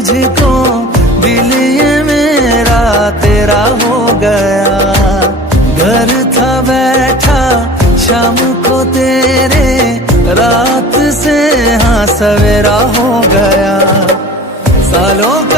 तुझको, दिल ये मेरा तेरा हो गया। घर था बैठा शाम को तेरे, रात से हाँ सवेरा हो गया। सालों